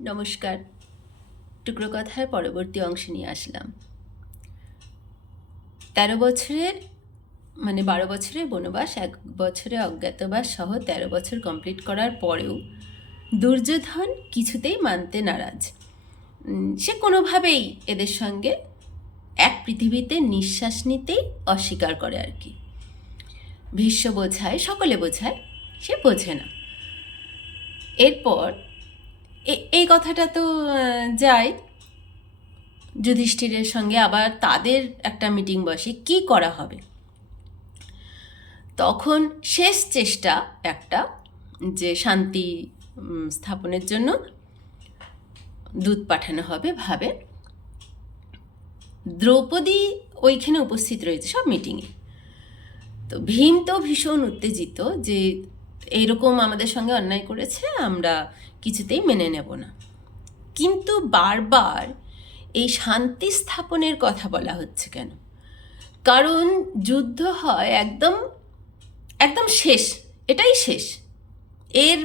নমস্কার। টুকরো কথার পরবর্তী অংশে নিয়ে আসলাম। তেরো বছরের মানে বারো বছরের বনবাস, এক বছরে অজ্ঞাতবাস সহ তেরো বছর কমপ্লিট করার পরেও দুর্যোধন কিছুতেই মানতে নারাজ। সে কোনোভাবেই এদের সঙ্গে এক পৃথিবীতে নিঃশ্বাস নিতেই অস্বীকার করে আর কি। ভীষ্ম বোঝায়, সকলে বোঝায়, সে বোঝে না। এরপর এই কথাটা তো যায় যুধিষ্ঠিরের সঙ্গে। আবার তাদের একটা মিটিং বসে, কি করা হবে? তখন শেষ চেষ্টা একটা, যে শান্তি স্থাপনের জন্য দুধ পাঠানো হবে ভাবে। দ্রৌপদী ওইখানে উপস্থিত রয়েছে সব মিটিংয়ে তো ভীম তো ভীষণ উত্তেজিত যে এরকম আমাদের সঙ্গে অন্যায় করেছে, আমরা কিছুতেই মেনে নেব না। কিন্তু বারবার এই শান্তি স্থাপনের কথা বলা হচ্ছে কেন? কারণ যুদ্ধ হয় একদম একদম শেষ, এটাই শেষ। এর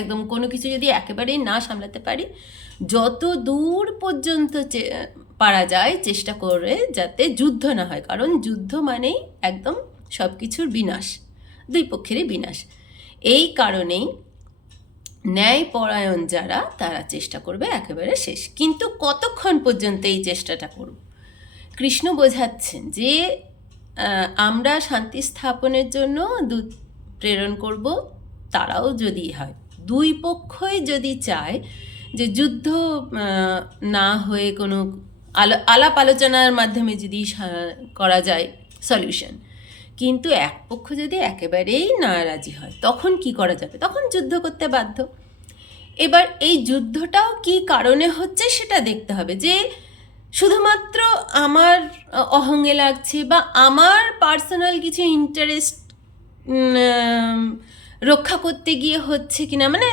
একদম কোনো কিছু যদি একেবারেই না সামলাতে পারি, যত দূর পর্যন্ত পারা যায় চেষ্টা করে যাতে যুদ্ধ না হয়। কারণ যুদ্ধ মানেই একদম সব কিছুর বিনাশ, দুই পক্ষেরই বিনাশ। এই কারণেই ন্যায়পরায়ণ যারা, তারা চেষ্টা করবে একেবারে শেষ। কিন্তু কতক্ষণ পর্যন্ত এই চেষ্টাটা করব? কৃষ্ণ বোঝাচ্ছেন যে আমরা শান্তি স্থাপনের জন্য দূত প্রেরণ করব, তারাও যদি হয়। দুই পক্ষই যদি চায় যে যুদ্ধ না হয়ে কোনো আলো, আলাপ আলোচনার মাধ্যমে যদি করা যায়, সলিউশন। কিন্তু এক পক্ষ যদি একেবারেই না রাজি হয়, তখন কি করা যাবে? তখন যুদ্ধ করতে বাধ্য। এবার এই যুদ্ধটাও কি কারণে হচ্ছে সেটা দেখতে হবে যে শুধুমাত্র আমার অহঙ্গে লাগছে বা আমার পার্সোনাল কিছু ইন্টারেস্ট রক্ষা করতে গিয়ে হচ্ছে কিনা মানে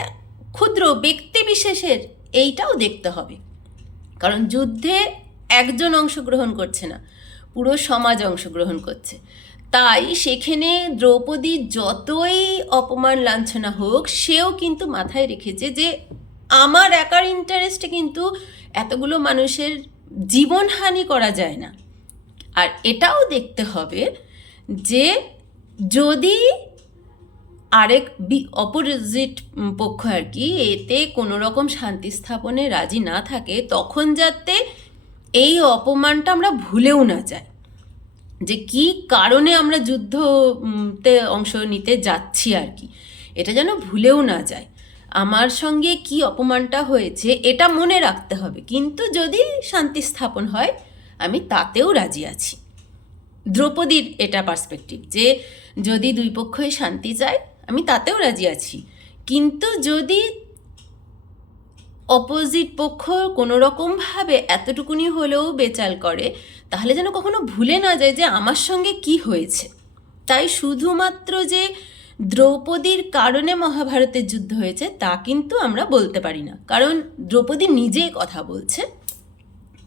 ক্ষুদ্র ব্যক্তি বিশেষের এইটাও দেখতে হবে। কারণ যুদ্ধে একজন অংশগ্রহণ করছে না, পুরো সমাজ অংশগ্রহণ করছে। তাই সেখানে দ্রৌপদী যতই অপমান, লাঞ্ছনা হোক, সেও কিন্তু মাথায় রেখেছে যে আমার একার ইন্টারেস্টে কিন্তু এতগুলো মানুষের জীবনহানি করা যায় না। আর এটাও দেখতে হবে যে যদি আরেক বি অপোজিট পক্ষ আর কি, এতে কোনো রকম শান্তি স্থাপনে রাজি না থাকে, তখন যাতে এই অপমানটা আমরা ভুলেও না যাই। যে কি কারণে আমরা যুদ্ধ উম, তে অংশ নিতে যাচ্ছি আর কি। এটা যেন ভুলেও না যায়। আমার সঙ্গে কি অপমানটা হয়েছে এটা মনে রাখতে হবে। কিন্তু যদি শান্তি স্থাপন হয় আমি তাতেও রাজি আছি। দ্রৌপদীর এটা পার্সপেক্টিভ যে যদি দুই পক্ষই শান্তি চায় আমি তাতেও রাজি আছি। কিন্তু যদি অপোজিট পক্ষ কোনো রকমভাবে এতটুকুনি হলেও বেচাল করে তাহলে যেন কখনো ভুলে না যায় যে আমার সঙ্গে কি হয়েছে। তাই শুধুমাত্র যে দ্রৌপদীর কারণে মহাভারতের যুদ্ধ হয়েছে, তা কিন্তু আমরা বলতে পারি না। কারণ দ্রৌপদী নিজেই কথা বলছে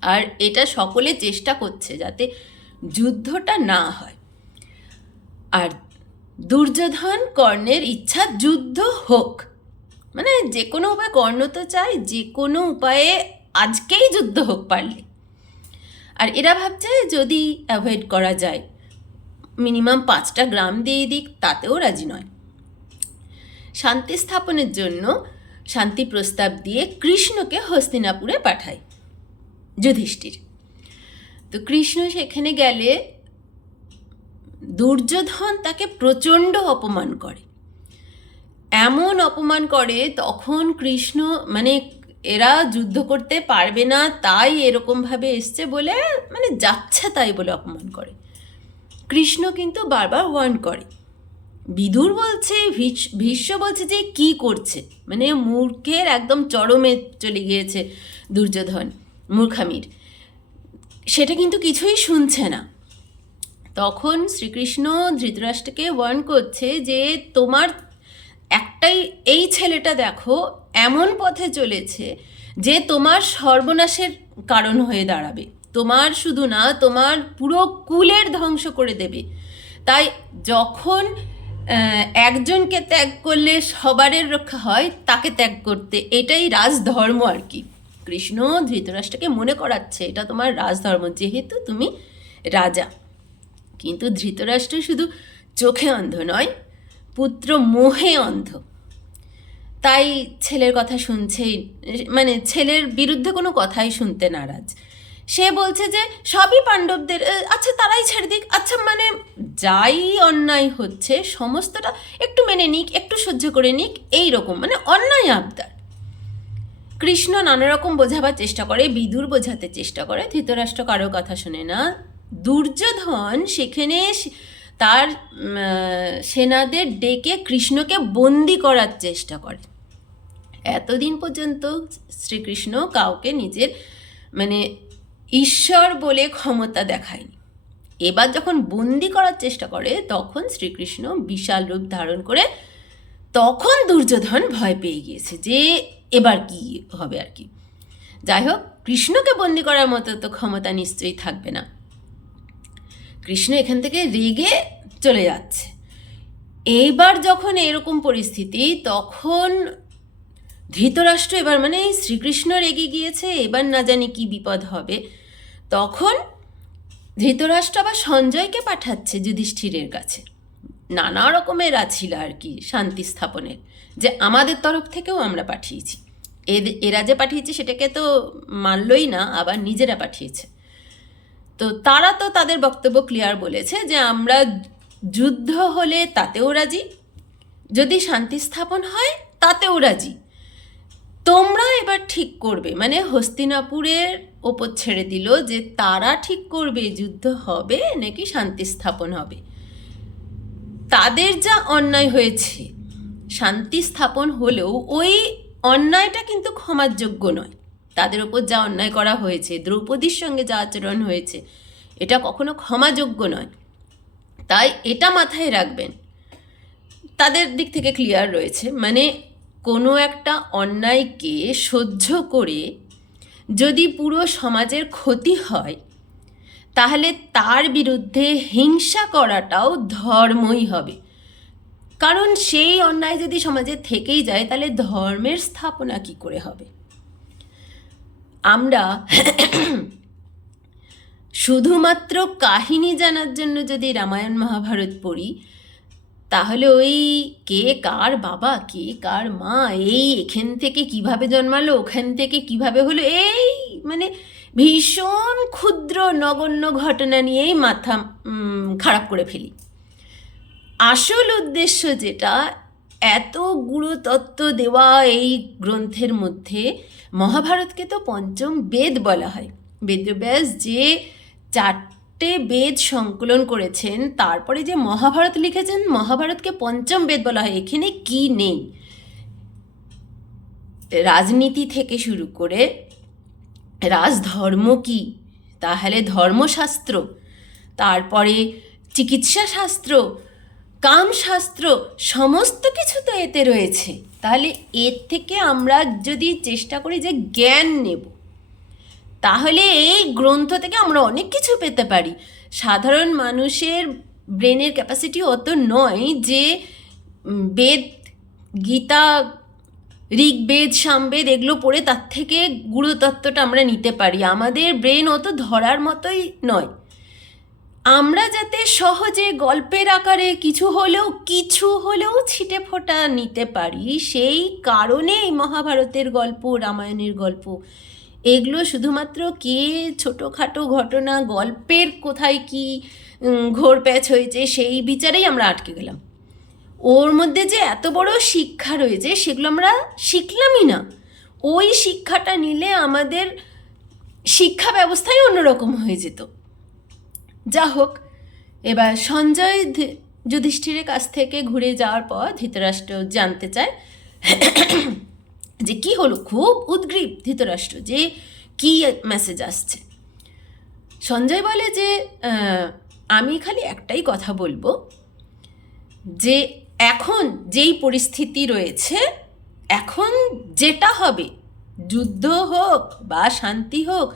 আর এটা সকলে চেষ্টা করছে যাতে যুদ্ধটা না হয়। আর দুর্যোধন কর্ণের ইচ্ছা যুদ্ধ হোক। মানে যে কোনো উপায়ে কর্ণ তো চায়, যে কোনো উপায়ে আজকেই যুদ্ধ হোক পারলে। আর এরা ভাবছে যদি অ্যাভয়েড করা যায় মিনিমাম পাঁচটা গ্রাম দিয়ে দিক, তাতেও রাজি নয়। শান্তি স্থাপনের জন্য শান্তি প্রস্তাব দিয়ে কৃষ্ণকে হস্তিনাপুরে পাঠায়, যুধিষ্ঠির। তো কৃষ্ণ সেখানে গেলে দুর্যোধন তাকে প্রচণ্ড অপমান করে। এমন অপমান করে, তখন কৃষ্ণ মানে এরা যুদ্ধ করতে পারবে না, তাই এরকমভাবে এসছে বলে মানে যাচ্ছে তাই বলে অপমান করে। কৃষ্ণ কিন্তু বারবার ওয়ার্ন করে। বিদুর বলছে, ভীষ- ভীষ্ম বলছে যে, কি করছে? মানে মূর্খের একদম চরমে চলে গিয়েছে দুর্যোধন, মূর্খামির। সেটা কিন্তু কিছুই শুনছে না। তখন শ্রীকৃষ্ণ ধৃতরাষ্ট্রকে ওয়ার্ন করছে যে, তোমার একটাই, এই ছেলেটা দেখো এমন পথে চলেছে যে তোমার সর্বনাশের কারণ হয়ে দাঁড়াবে। তোমার শুধু না, তোমার পুরো কুলের ধ্বংস করে দেবে। তাই যখন একজনকে ত্যাগ করলে সবারের রক্ষা হয়, তাকে ত্যাগ করতে এটাই রাজধর্ম আর কি। কৃষ্ণ ধৃতরাষ্ট্রকে মনে করাচ্ছে, এটা তোমার রাজধর্ম, যেহেতু তুমি রাজা। কিন্তু ধৃতরাষ্ট্র শুধু চোখে অন্ধ নয়, পুত্র মোহে অন্ধ। তাই ছেলের কথা শুনছেই মানে ছেলের বিরুদ্ধে কোনো কথাই শুনতে নারাজ। সে বলছে যে, সবই পাণ্ডবদের আচ্ছা তারাই ছেড়ে দিক আচ্ছা মানে যাই অন্যায় হচ্ছে, সমস্তটা একটু মেনে নিক, একটু সহ্য করে নিক এই রকম মানে অন্যায় আবদার। কৃষ্ণ নানা রকম বোঝাবার চেষ্টা করে, বিদুর বোঝাতে চেষ্টা করে, ধৃতরাষ্ট্র কারও কথা শোনে না। দুর্যোধন সেখানে তার সেনাদের ডেকে কৃষ্ণকে বন্দি করার চেষ্টা করে। এতদিন পর্যন্ত শ্রীকৃষ্ণ কাউকে নিজের মানে ঈশ্বর বলে ক্ষমতা দেখায়নি। এবার যখন বন্দি করার চেষ্টা করে, তখন শ্রীকৃষ্ণ বিশাল রূপ ধারণ করে তখন দুর্যোধন ভয় পেয়ে গিয়েছে যে এবার কি হবে আর কি। যাই হোক, কৃষ্ণকে বন্দি করার মতো তো ক্ষমতা নিশ্চয়ই থাকবে না। কৃষ্ণ এখান থেকে রেগে চলে যাচ্ছে। এইবার যখন এরকম পরিস্থিতি, তখন ধৃতরাষ্ট্র এবার মানে এই শ্রীকৃষ্ণ রেগে গিয়েছে, এবার না জানি কি বিপদ হবে। তখন ধৃতরাষ্ট্র আবার সঞ্জয়কে পাঠাচ্ছে যুধিষ্ঠিরের কাছে। নানা রকমের আছিল আর কি শান্তি স্থাপনের, যে আমাদের তরফ থেকেও আমরা পাঠিয়েছি। এরা যে পাঠিয়েছে সেটাকে তো মানলই না, আবার নিজেরা পাঠিয়েছে। তো তারা তো তাদের বক্তব্য ক্লিয়ার বলেছে যে আমরা যুদ্ধ হলে তাতেও রাজি, যদি শান্তি স্থাপন হয় তাতেও রাজি। তোমরা এবার ঠিক করবে। মানে হস্তিনাপুরের ওপর ছেড়ে দিল যে তারা ঠিক করবে যুদ্ধ হবে নাকি শান্তি স্থাপন হবে। তাদের যা অন্যায় হয়েছে, শান্তি স্থাপন হলেও ওই অন্যায়টা কিন্তু ক্ষমার যোগ্য নয়। তাদের ওপর যা অন্যায় করা হয়েছে, দ্রৌপদীর সঙ্গে যা আচরণ হয়েছে, এটা কখনো ক্ষমাযোগ্য নয়। তাই এটা মাথায় রাখবেন। তাদের দিক থেকে ক্লিয়ার রয়েছে। মানে কোনো একটা অন্যায়কে সহ্য করে যদি পুরো সমাজের ক্ষতি হয়, তাহলে তার বিরুদ্ধে হিংসা করাটাও ধর্মই হবে। কারণ সেই অন্যায় যদি সমাজে থেকেই যায়, তাহলে ধর্মের স্থাপনা কি করে হবে? আমরা শুধুমাত্র কাহিনী জানার জন্য যদি রামায়ণ মহাভারত পড়ি তাহলে ওই কে কার বাবা, কে কার মা, এই এখান থেকে কীভাবে জন্মালো, ওখান থেকে কীভাবে হলো, এই মানে ভীষণ ক্ষুদ্র নগণ্য ঘটনা নিয়েই মাথা খারাপ করে ফেলি। আসল উদ্দেশ্য যেটা, এত গুরু তত্ত্ব দেওয়া এই গ্রন্থের মধ্যে মহাভারতকে তো পঞ্চম বেদ বলা হয়। বেদব্যাস যে চারটে বেদ সংকলন করেছেন, তারপরে যে মহাভারত লিখেছেন, মহাভারতকে পঞ্চম বেদ বলা হয়, এখানে কি নেই? রাজনীতি থেকে শুরু করে রাজধর্ম কি? তাহলে ধর্মশাস্ত্র, তারপরে চিকিৎসা শাস্ত্র কামশাস্ত্র, সমস্ত কিছু তো এতে রয়েছে। তাহলে এর থেকে আমরা যদি চেষ্টা করি যে জ্ঞান নেব তাহলে এই গ্রন্থ থেকে আমরা অনেক কিছু পেতে পারি। সাধারণ মানুষের ব্রেনের ক্যাপাসিটি অত নয় যে বেদ, গীতা, ঋগ্বেদ, সামবেদ এগুলো পড়ে তার থেকে গুরুতত্ত্বটা আমরা নিতে পারি। আমাদের ব্রেন অত ধরার মতোই নয়। আমরা যাতে সহজে গল্পের আকারে কিছু হলেও কিছু হলেও ছিটে ফোটা নিতে পারি, সেই কারণে এই মহাভারতের গল্প, রামায়ণের গল্প এগুলো শুধুমাত্র কে ছোটোখাটো ঘটনা, গল্পের কোথায় কি ঘোর প্যাচ হয়েছে, সেই বিচারেই আমরা আটকে গেলাম। ওর মধ্যে যে এত বড় শিক্ষা রয়েছে, সেগুলো আমরা শিখলামই না। ওই শিক্ষাটা নিলে আমাদের শিক্ষা ব্যবস্থাই অন্যরকম হয়ে যেত। যা হোক, এবার সঞ্জয় যুধিষ্ঠিরের কাছ থেকে ঘুরে যাওয়ার পর ধৃতরাষ্ট্র জানতে চায়। যে কি হলো? খুব উদ্গ্রীব ধৃতরাষ্ট্র যে কি মেসেজ আসছে। সঞ্জয় বলে যে আমি খালি একটাই কথা বলব যে এখন যেই পরিস্থিতি রয়েছে, এখন যেটা হবে, যুদ্ধ হোক বা শান্তি হোক,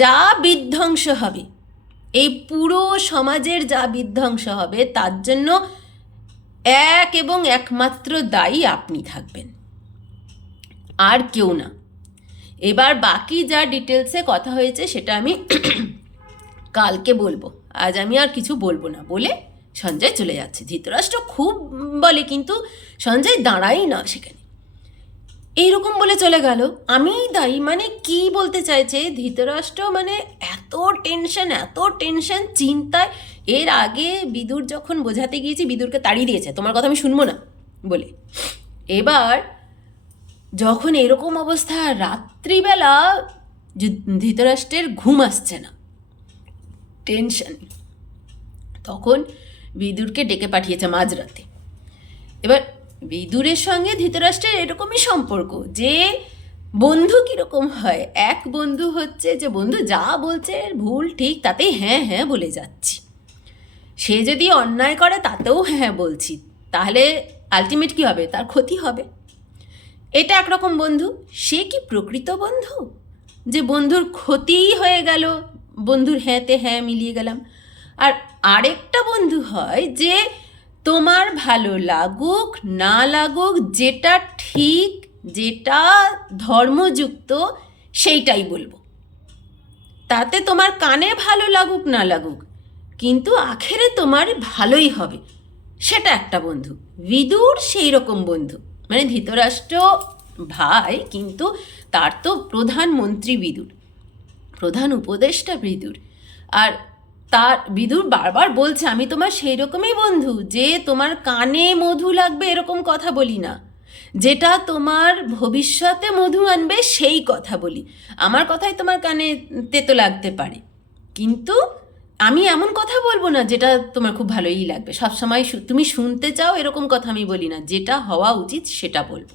যা বিধ্বংস হবে, এই পুরো সমাজের যা বিধ্বংস হবে, তার জন্য এক এবং একমাত্র দায়ী আপনি থাকবেন। আর কেউ না। এবার বাকি যা ডিটেলসে কথা হয়েছে সেটা আমি কালকে বলব। আজ আমি আর কিছু বলব না। বলে সঞ্জয় চলে যাচ্ছে। ধৃতরাষ্ট্র খুব বলে, কিন্তু সঞ্জয় দাঁড়াই না সেখানে। এইরকম বলে চলে গেল। আমি দায়ী। মানে কি বলতে চাইছে? ধৃতরাষ্ট্র মানে এত টেনশন এত টেনশন চিন্তায়। এর আগে বিদুর যখন বোঝাতে গিয়েছি, বিদুরকে তাড়িয়ে দিয়েছে। তোমার কথা আমি শুনব না। বলে। এবার যখন এরকম অবস্থা, রাত্রিবেলা ধৃতরাষ্ট্রের ঘুম আসছে না। টেনশন। তখন বিদুরকে ডেকে পাঠিয়েছে মাঝরাতে। এবার বিদুরের সঙ্গে ধৃতরাষ্ট্রের এরকমই সম্পর্ক যে বন্ধু কীরকম হয়? এক বন্ধু হচ্ছে যে বন্ধু যা বলছে, ভুল ঠিক তাতেই হ্যাঁ হ্যাঁ বলে যাচ্ছি। সে যদি অন্যায় করে তাতেও হ্যাঁ বলছি। তাহলে আলটিমেট কী হবে? তার ক্ষতি হবে। এটা একরকম বন্ধু? সে কি প্রকৃত বন্ধু? যে বন্ধুর ক্ষতিই হয়ে গেল, বন্ধুর হ্যাঁতে হ্যাঁ মিলিয়ে গেলাম। আর আরেকটা বন্ধু হয় যে তোমার ভালো লাগুক, না লাগুক, যেটা ঠিক, যেটা ধর্মযুক্ত, সেইটাই বলব। তাতে তোমার কানে ভালো লাগুক, না লাগুক, কিন্তু আখেরে তোমার ভালোই হবে। সেটা একটা বন্ধু। বিদুর সেই রকম বন্ধু। মানে ধৃতরাষ্ট্র ভাই কিন্তু তার তো প্রধানমন্ত্রী বিদুর, প্রধান উপদেষ্টা বিদুর। আর তার, বিদুর বারবার বলছে, আমি তোমার সেই রকমই বন্ধু, যে তোমার কানে মধু লাগবে এরকম কথা বলি না। যেটা তোমার ভবিষ্যতে মধু আনবে সেই কথা বলি। আমার কথাই তোমার কানে তেতো লাগতে পারে। কিন্তু আমি এমন কথা বলব না যেটা তোমার খুব ভালোই লাগবে। সবসময় তুমি শুনতে চাও এরকম কথা আমি বলি না। যেটা হওয়া উচিত সেটা বলব।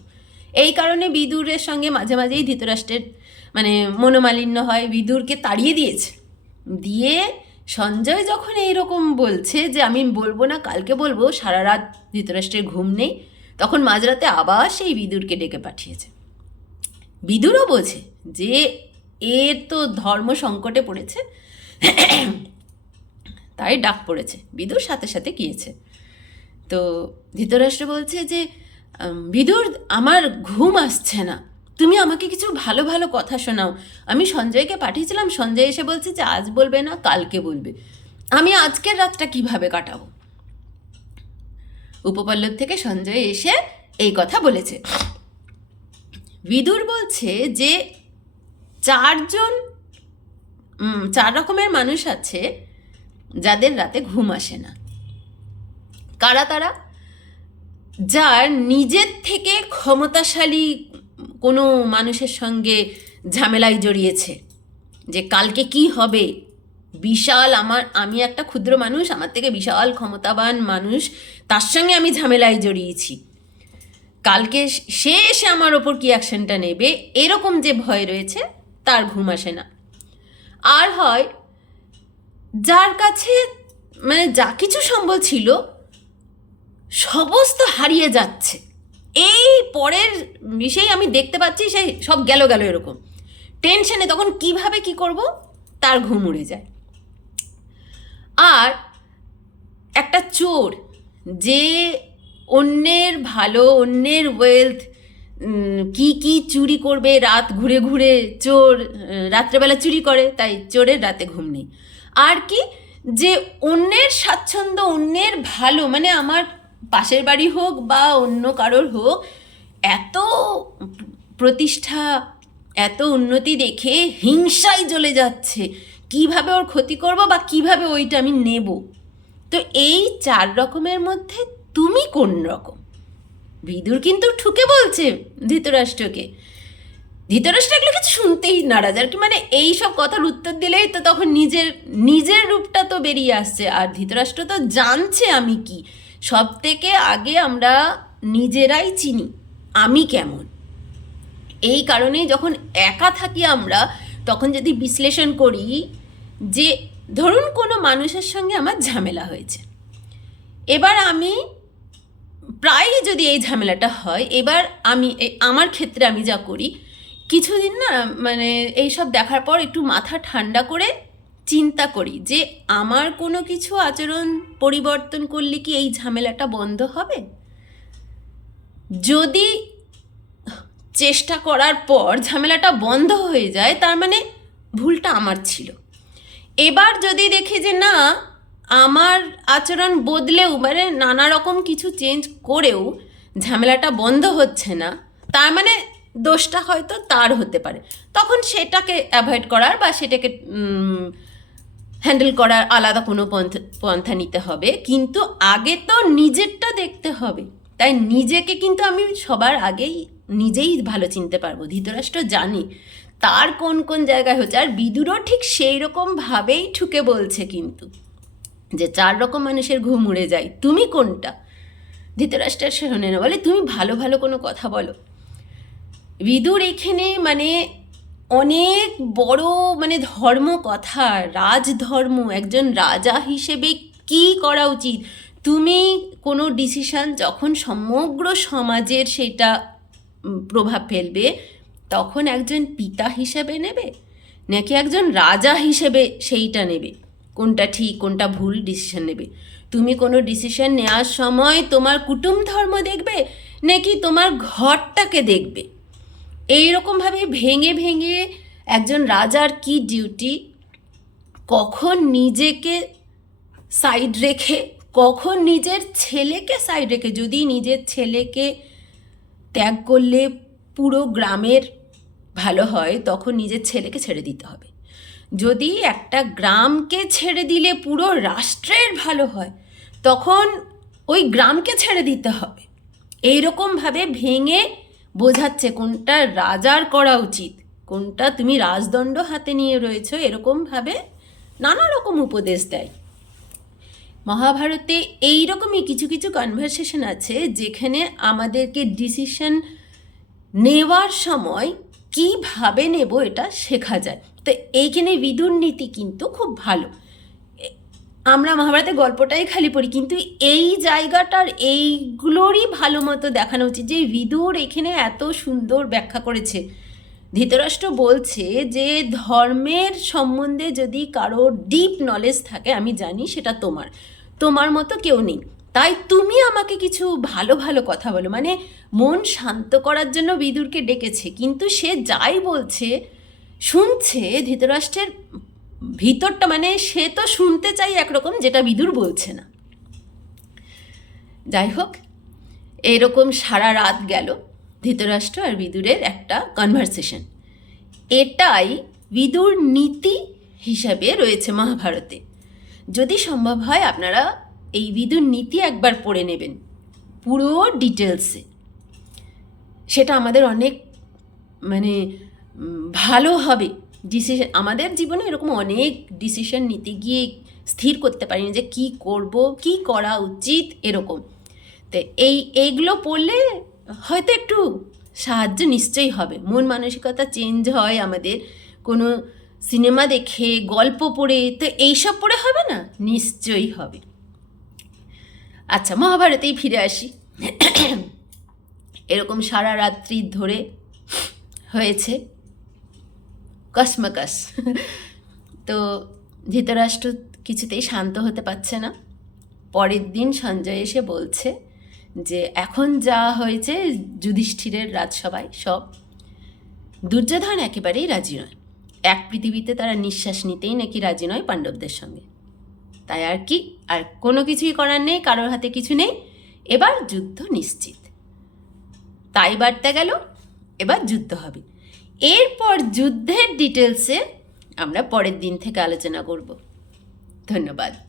এই কারণে বিদুরের সঙ্গে মাঝে মাঝেই ধৃতরাষ্ট্রের মানে মনোমালিন্য হয়। বিদুরকে তাড়িয়ে দিয়েছে। দিয়ে সঞ্জয় যখন এইরকম বলছে যে, আমি বলব না, কালকে বলব, সারা রাত ধৃতরাষ্ট্রের ঘুম নেই, তখন মাঝরাতে আবার সেই বিদুরকে ডেকে পাঠিয়েছে। বিদুরও বোঝে যে, এর তো ধর্ম সংকটে পড়েছে। তাই ডাক পড়েছে। বিদুর সাথে সাথে গিয়েছে। তো ধৃতরাষ্ট্র বলছে যে বিদুর, আমার ঘুম আসছে না। তুমি আমাকে কিছু ভালো ভালো কথা শোনাও। আমি সঞ্জয়কে পাঠিয়েছিলাম। সঞ্জয় এসে বলছে যে, আজ বলবে না, কালকে বলবে। আমি আজকের রাতটা কীভাবে কাটাবো? উপপল্লব থেকে সঞ্জয় এসে এই কথা বলেছে। বিদুর বলছে যে, চারজন চার রকমের মানুষ আছে। যাদের রাতে ঘুম আসে না। কারা তারা? যার নিজের থেকে ক্ষমতাশালী কোনো মানুষের সঙ্গে ঝামেলায় জড়িয়েছে। যে কালকে কি হবে? বিশাল আমার, আমি একটা ক্ষুদ্র মানুষ, আমার থেকে বিশাল ক্ষমতাবান মানুষ, তার সঙ্গে আমি ঝামেলায় জড়িয়েছি। কালকে সে এসে আমার ওপর কি অ্যাকশনটা নেবে? এরকম যে ভয় রয়েছে, তার ঘুম আসে না। আর হয় যার কাছে মানে যা কিছু সম্বল ছিল, সমস্ত হারিয়ে যাচ্ছে। এই পরের বিষয়ে আমি দেখতে পাচ্ছি, সেই সব গেল গেল এরকম। টেনশনে তখন কীভাবে কি করব, তার ঘুম উড়ে যায়। আর একটা চোর, যে অন্যের ভালো, অন্যের ওয়েলথ কি কি চুরি করবে, রাত ঘুরে ঘুরে চোর, রাত্রেবেলা চুরি করে, তাই চোরের রাতে ঘুম নেই। আর কি যে অন্যের স্বাচ্ছন্দ্য, অন্যের ভালো মানে আমার পাশের বাড়ি হোক বা অন্য কারোর হোক, এত প্রতিষ্ঠা, এত উন্নতি দেখে হিংসায় জ্বলে যাচ্ছে। কীভাবে ওর ক্ষতি করব বা কীভাবে ওইটা আমি নেব? তো এই চার রকমের মধ্যে তুমি কোন রকম? বিদুর কিন্তু ঠুকে বলছে ধৃতরাষ্ট্রকে। ধৃতরাষ্ট্র এগুলো কিছু শুনতেই নারাজ, আর কি মানে এই সব কথার উত্তর দিলেই তো তখন নিজের নিজের রূপটা তো বেরিয়ে আসছে, আর ধৃতরাষ্ট্র তো জানছে আমি কি। সব থেকে আগে আমরা নিজেরাই চিনি, আমি কেমন। এই কারণেই যখন একা থাকি আমরা, তখন যদি বিশ্লেষণ করি যে ধরুন কোনো মানুষের সঙ্গে আমার ঝামেলা হয়েছে, এবার আমি প্রায়ই যদি এই ঝামেলাটা হয়, এবার আমি আমার ক্ষেত্রে আমি যা করি কিছুদিন না মানে এই সব দেখার পর একটু মাথা ঠান্ডা করে চিন্তা করি যে, আমার কোনো কিছু আচরণ পরিবর্তন করলে কি এই ঝামেলাটা বন্ধ হবে? যদি চেষ্টা করার পর ঝামেলাটা বন্ধ হয়ে যায়, তার মানে ভুলটা আমার ছিল। এবার যদি দেখি যে না, আমার আচরণ বদলেও মানে নানা রকম কিছু চেঞ্জ করেও ঝামেলাটা বন্ধ হচ্ছে না, তার মানে দোষটা হয়তো তার হতে পারে। তখন সেটাকে অ্যাভয়েড করার বা সেটাকে হ্যান্ডেল করার আলাদা কোনো পন্থা পন্থা নিতে হবে। কিন্তু আগে তো নিজেরটা দেখতে হবে। তাই নিজেকে কিন্তু আমি সবার আগেই নিজেই ভালো চিনতে পারব। ধৃতরাষ্ট্র জানি তার কোন কোন জায়গায় হচ্ছে। আর বিদুরও ঠিক সেই রকমভাবেই ঠুকে বলছে কিন্তু যে চার রকম মানুষের ঘুম উড়ে যায়। তুমি কোনটা? ধৃতরাষ্ট্রের শোনে না বলে তুমি ভালো ভালো কোনো কথা বলো। বিদুর এখানে মানে অনেক বড় মানে ধর্ম কথা রাজধর্ম, একজন রাজা হিসেবে কি করা উচিত? তুমি কোনো ডিসিশন যখন সমগ্র সমাজের সেটা প্রভাব ফেলবে, তখন একজন পিতা হিসেবে নেবে? নাকি একজন রাজা হিসেবে সেইটা নেবে? কোনটা ঠিক, কোনটা ভুল ডিসিশন নেবে? তুমি কোনো ডিসিশন নেওয়ার সময় তোমার কুটুম ধর্ম দেখবে? নাকি তোমার ঘরটাকে দেখবে? এইরকমভাবে ভেঙে ভেঙে একজন রাজার কি ডিউটি কখন নিজেকে সাইড রেখে, কখন নিজের ছেলেকে সাইড রেখে, যদি নিজের ছেলেকে ত্যাগ করলে পুরো গ্রামের ভালো হয়, তখন নিজের ছেলেকে ছেড়ে দিতে হবে। যদি একটা গ্রামকে ছেড়ে দিলে পুরো রাষ্ট্রের ভালো হয়, তখন ওই গ্রামকে ছেড়ে দিতে হবে। এইরকমভাবে ভেঙে বোঝাচ্ছে কোনটা রাজার করা উচিত, কোনটা তুমি রাজদণ্ড হাতে নিয়ে রয়েছো, এরকমভাবে নানা রকম উপদেশ দেয়। মহাভারতে এই রকমই কিছু কিছু কনভারসেশন আছে যেখানে আমাদেরকে ডিসিশন নেওয়ার সময় কীভাবে নেব এটা শেখা যায়। তো এইখানে বিদুর নীতি কিন্তু খুব ভালো। আমরা মহাভারতের গল্পটাই খালি পড়ি, কিন্তু এই জায়গাটার এইগুলোরই ভালো মতো দেখানো উচিত যে বিদুর এখানে এত সুন্দর ব্যাখ্যা করেছে। ধৃতরাষ্ট্র বলছে যে ধর্মের সম্বন্ধে যদি কারোর ডিপ নলেজ থাকে, আমি জানি সেটা তোমার। তোমার মতো কেউ নেই। তাই তুমি আমাকে কিছু ভালো ভালো কথা বলো। মানে মন শান্ত করার জন্য বিদুরকে ডেকেছে, কিন্তু সে যাই বলছে, শুনছে ধৃতরাষ্ট্রের ভিতরটা মানে সে তো শুনতে চাই একরকম, যেটা বিদুর বলছে না। যাই হোক, এরকম সারা রাত গেল ধৃতরাষ্ট্র আর বিদুরের একটা কনভারসেশন এটাই বিদুর নীতি হিসাবে রয়েছে মহাভারতে। যদি সম্ভব হয়, আপনারা এই বিদুর নীতি একবার পড়ে নেবেন, পুরো ডিটেলসে সেটা আমাদের অনেক মানে ভালো হবে। ডিসিশন আমাদের জীবনে এরকম অনেক ডিসিশন নিতে গিয়ে স্থির করতে পারি যে কি করব, কি করা উচিত এরকম। তো এই, এইগুলো পড়লে হয়তো একটু সাহায্য নিশ্চয়ই হবে। মন মানসিকতা চেঞ্জ হয় আমাদের। কোনো সিনেমা দেখে, গল্প পড়ে, তো এইসব পড়ে হবে না? নিশ্চয়ই হবে। আচ্ছা মহাভারতেই ফিরে আসি। এরকম সারা রাত্রি ধরে হয়েছে। কসমকাস। তো ধৃতরাষ্ট্র কিছুতেই শান্ত হতে পারছে না। পরের দিন সঞ্জয় এসে বলছে যে, এখন যা হয়েছে যুধিষ্ঠিরের রাজসভায়, সব। দুর্যোধন একেবারেই রাজি নয়। এক পৃথিবীতে তারা নিঃশ্বাস নিতেই নাকি রাজি নয় পাণ্ডবদের সঙ্গে। তাই আর কি, আর কোনো কিছুই করার নেই, কারোর হাতে কিছু নেই। এবার যুদ্ধ নিশ্চিত। তাই বার্তা গেল, এবার যুদ্ধ হবে। এরপর যুদ্ধের ডিটেলসে আমরা পরের দিন থেকে আলোচনা করব। ধন্যবাদ।